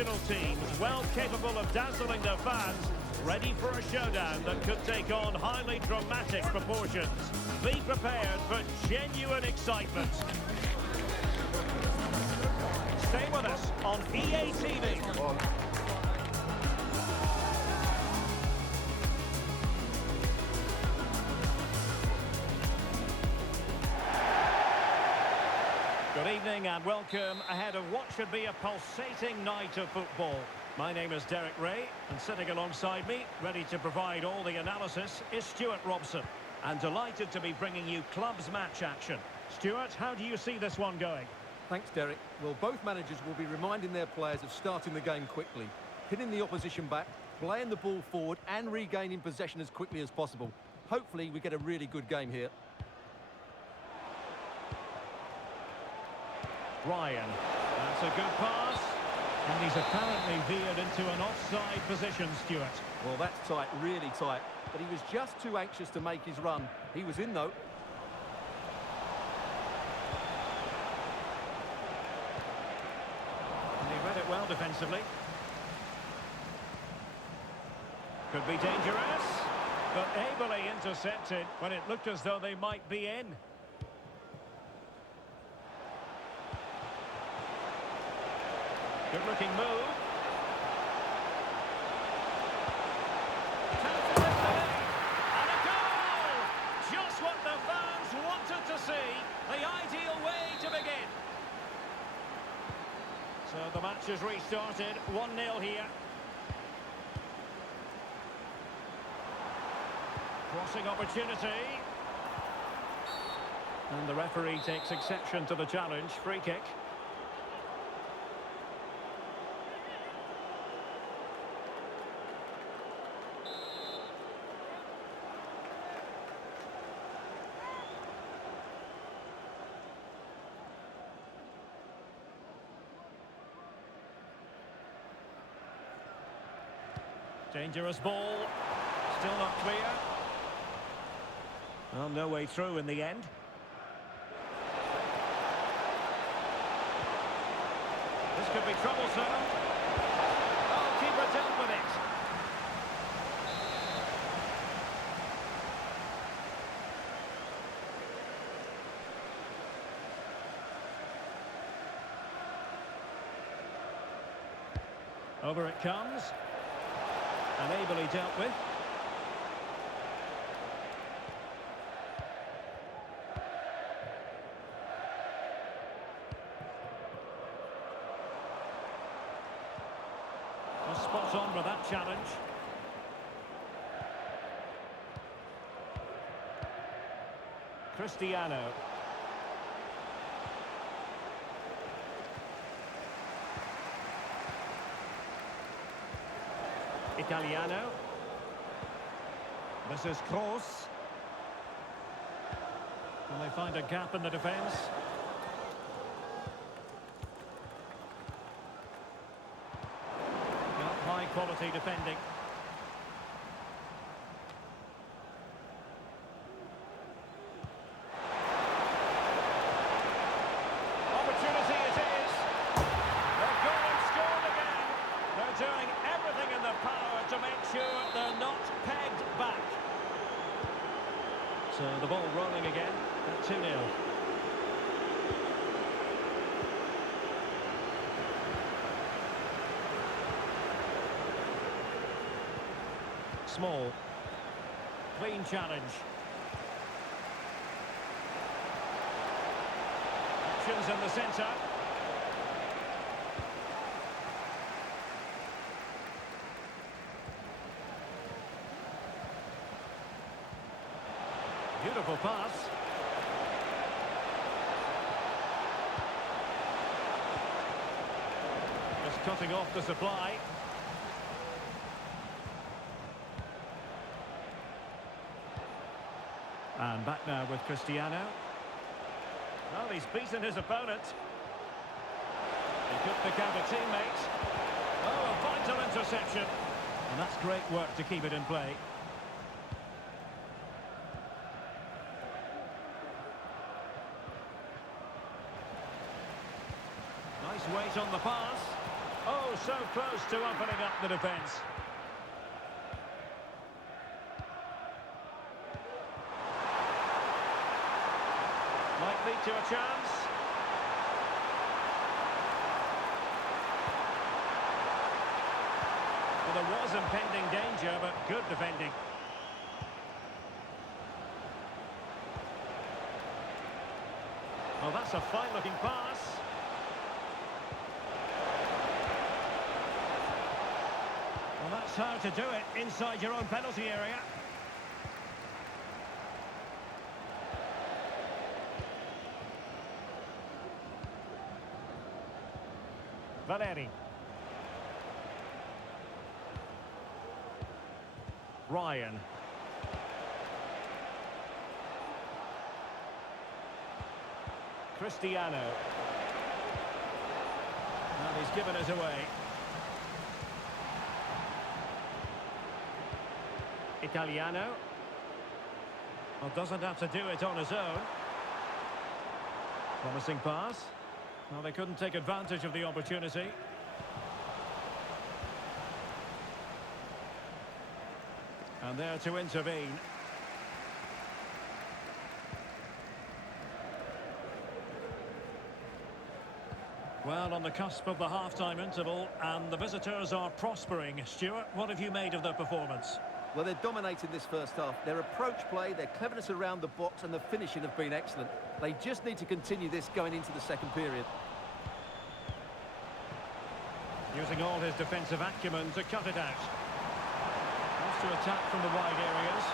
professional teams, well capable of dazzling their fans, ready for a showdown that could take on highly dramatic proportions. Be prepared for genuine excitement. Stay with us on EA TV. Good evening and welcome ahead of what should be a pulsating night of football. My name is Derek Ray, and sitting alongside me, ready to provide all the analysis, is Stuart Robson. And delighted to be bringing you clubs match action. Stuart, how do you see this one going? Thanks, Derek. Well, both managers will be reminding their players of starting the game quickly, hitting the opposition back, playing the ball forward and regaining possession as quickly as possible. Hopefully we get a really good game here. Ryan, that's a good pass, and he's apparently veered into an offside position, Stuart. Well, that's tight, really tight, but he was just too anxious to make his run. He was in, though. And he read it well defensively. Could be dangerous, but ably intercepted when it looked as though they might be in. Good looking move. And a goal! Just what the fans wanted to see. The ideal way to begin. So the match has restarted. 1-0 here. Crossing opportunity. And the referee takes exception to the challenge. Free kick. Dangerous ball, still not clear. Well, no way through in the end. This could be troublesome. Oh, keeper dealt with it. Over it comes. And ably dealt with. Well, spot on with that challenge. Cristiano. Italiano. This is Kroos. Can they find a gap in the defence? Got high quality defending. Opportunity it is. They've gone and scored again. They're doing everything in their power to make sure they're not pegged back. So the ball rolling again at 2-0. Small. Clean challenge. Options in the centre. Beautiful pass. Just cutting off the supply. And back now with Cristiano. Well, he's beaten his opponent. He could pick out a teammate. Oh, a vital interception. And that's great work to keep it in play. Nice weight on the pass. Oh, so close to opening up the defence. Might lead to a chance. Well, there was impending danger, but good defending. Well, that's a fine-looking pass. Well, that's how to do it inside your own penalty area. Valeri. Ryan. Cristiano. And he's given us away. Italiano. Well, doesn't have to do it on his own. Promising pass. Well, they couldn't take advantage of the opportunity. And there to intervene. Well, on the cusp of the half-time interval, and the visitors are prospering. Stuart, what have you made of their performance? Well, they're dominating this first half. Their approach play, their cleverness around the box and the finishing have been excellent. They just need to continue this going into the second period. Using all his defensive acumen to cut it out. Wants to attack from the wide areas.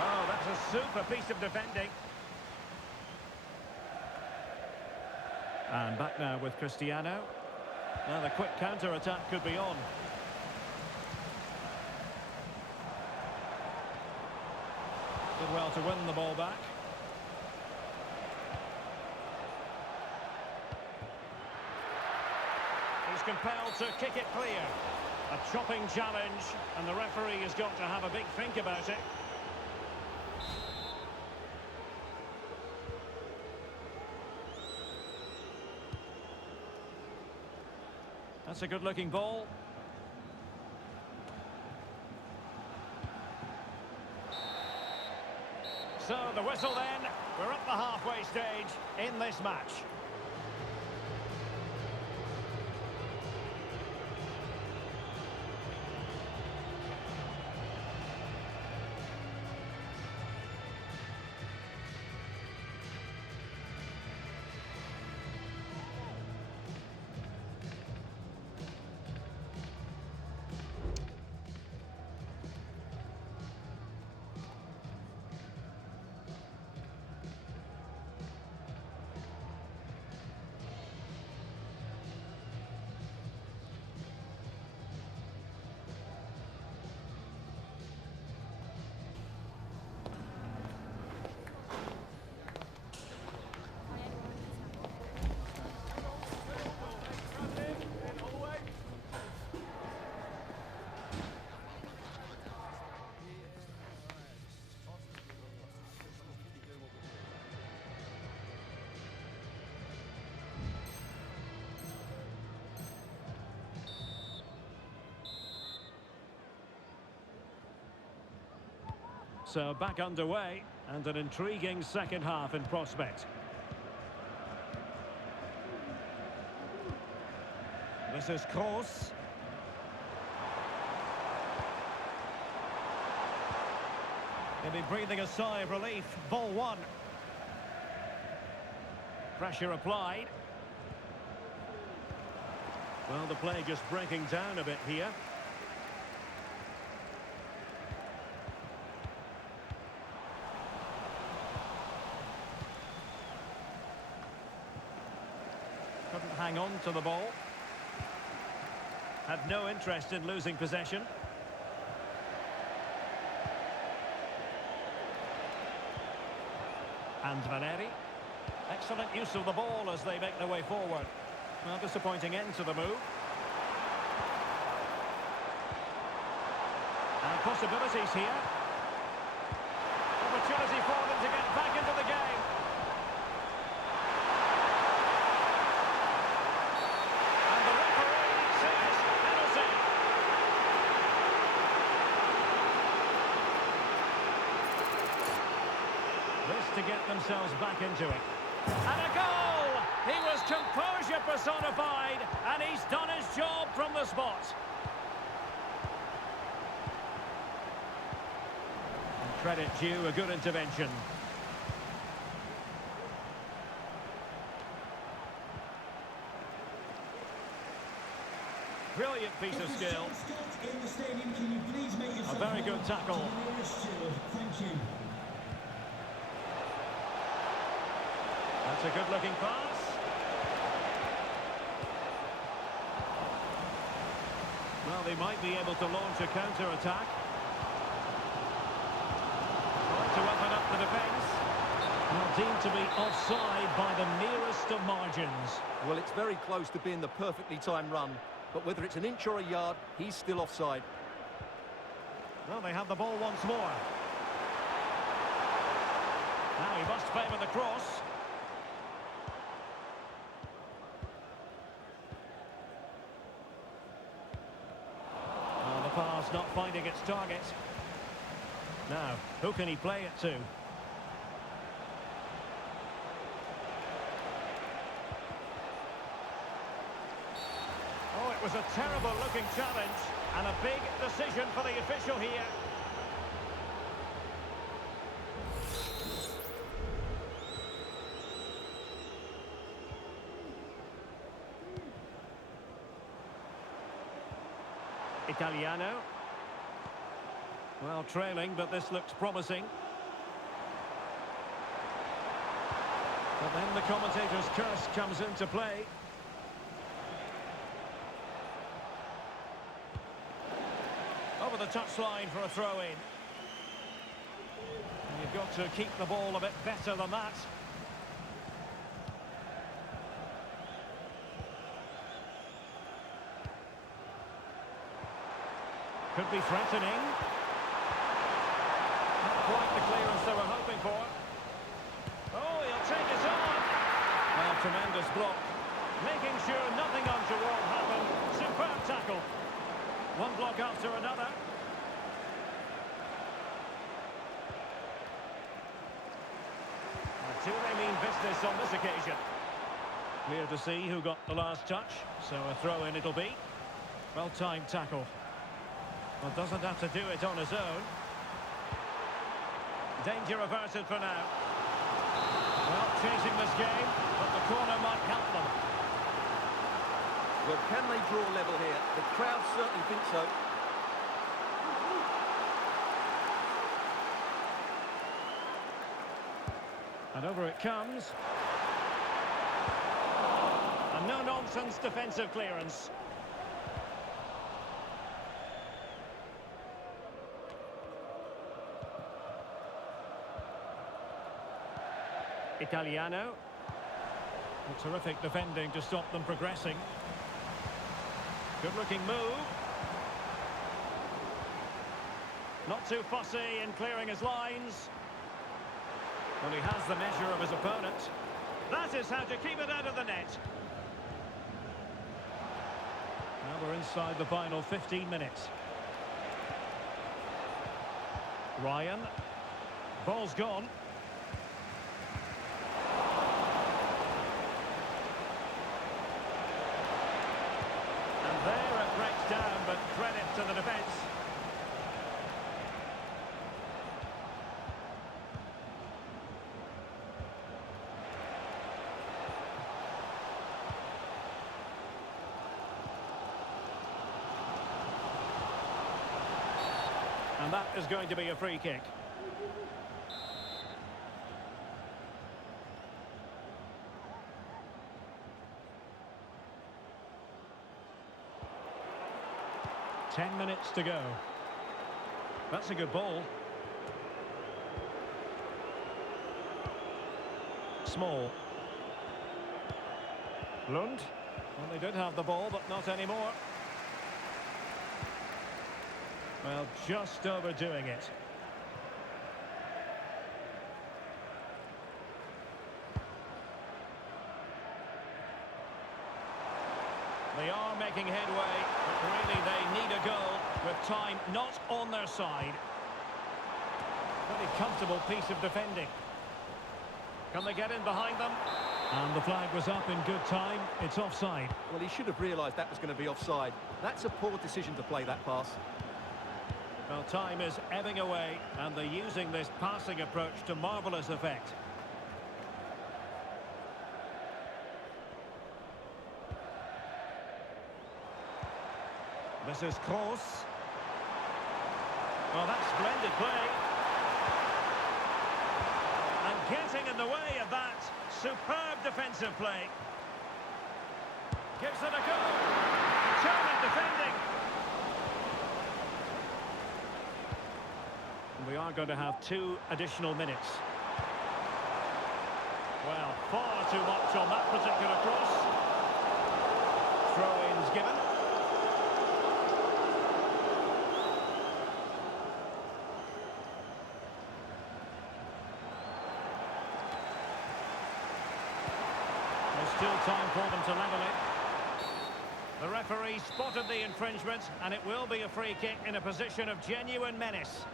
Oh, that's a super piece of defending. And back now with Cristiano. Now the quick counter-attack could be on. Did well to win the ball back. He's compelled to kick it clear. A chopping challenge, and the referee has got to have a big think about it. That's a good-looking ball. So the whistle then. We're up the halfway stage in this match. So back underway, and an intriguing second half in prospect. This is Kroos. Maybe breathing a sigh of relief. Ball one. Pressure applied. Well, the play just breaking down a bit here. Couldn't hang on to the ball. Had no interest in losing possession. And Valeri. Excellent use of the ball as they make their way forward. Well, disappointing end to the move. And possibilities here. Opportunity for them to get back into the game. themselves back into it. And a goal! He was composure personified, and he's done his job from the spot. And credit due, a good intervention. Brilliant piece of skill. A very good tackle. Thank you. That's a good-looking pass. Well, they might be able to launch a counter-attack. Trying to open up the defence. Well, deemed to be offside by the nearest of margins. Well, it's very close to being the perfectly timed run, but whether it's an inch or a yard, he's still offside. Well, they have the ball once more. Now he must favour the cross. The pass not finding its target. Now, who can he play it to? Oh, it was a terrible-looking challenge, and a big decision for the official here. Italiano. Well, trailing, but this looks promising. But then the commentator's curse comes into play. Over the touchline for a throw-in. You've got to keep the ball a bit better than that. Could be threatening. Not quite the clearance they were hoping for. Oh, he'll take it on. Well, tremendous block. Making sure nothing untoward happened. Superb tackle. One block after another. Do they mean business on this occasion? Clear to see who got the last touch. So a throw-in it'll be. Well-timed tackle. Well, doesn't have to do it on his own. Danger averted for now. Well, chasing this game, but the corner might help them. Well, can they draw level here? The crowd certainly think so. And over it comes. A no-nonsense defensive clearance. Italiano. A terrific defending to stop them progressing. Good-looking move. Not too fussy in clearing his lines. Well, he has the measure of his opponent. That is how to keep it out of the net. Now we're inside the final 15 minutes. Ryan. Ball's gone. And there it breaks down, but credit to the defence. And that is going to be a free kick. Ten minutes to go. That's a good ball. Small. Lund. Well, they did have the ball, but not anymore. Well, just overdoing it. They are making headway, but really they need a goal with time not on their side. Pretty comfortable piece of defending. Can they get in behind them? And the flag was up in good time. It's offside. Well, he should have realised that was going to be offside. That's a poor decision to play that pass. Well, time is ebbing away, and they're using this passing approach to marvellous effect. This is Kroos. Well, that's splendid play. And getting in the way of that, superb defensive play. Gives it a go. Determined defending. And we are going to have 2 additional minutes. Well, far too much on that particular cross. Throw-ins given. Still time for them to level it. The referee spotted the infringement, and it will be a free kick in a position of genuine menace.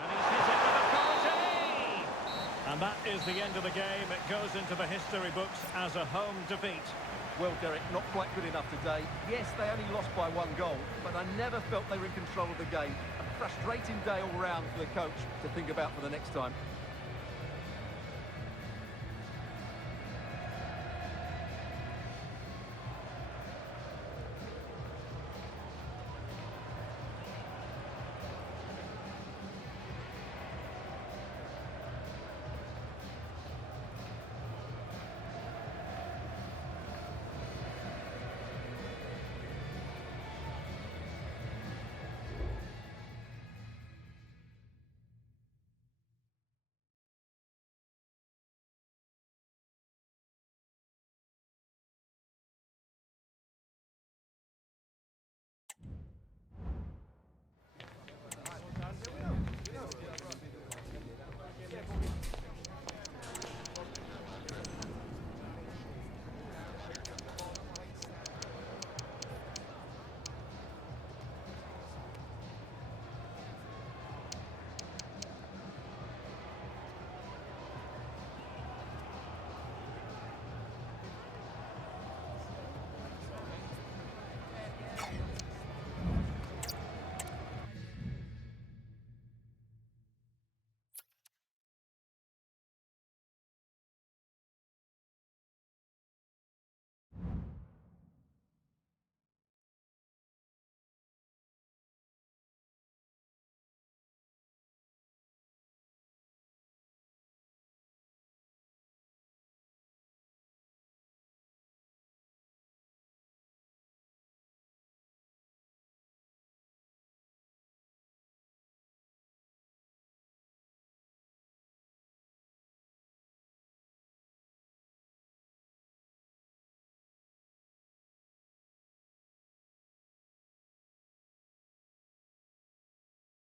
And he's hit it with authority! And that is the end of the game. It goes into the history books as a home defeat. Well, Derek, not quite good enough today. Yes, they only lost by 1 goal, but I never felt they were in control of the game. A frustrating day all round for the coach to think about for the next time.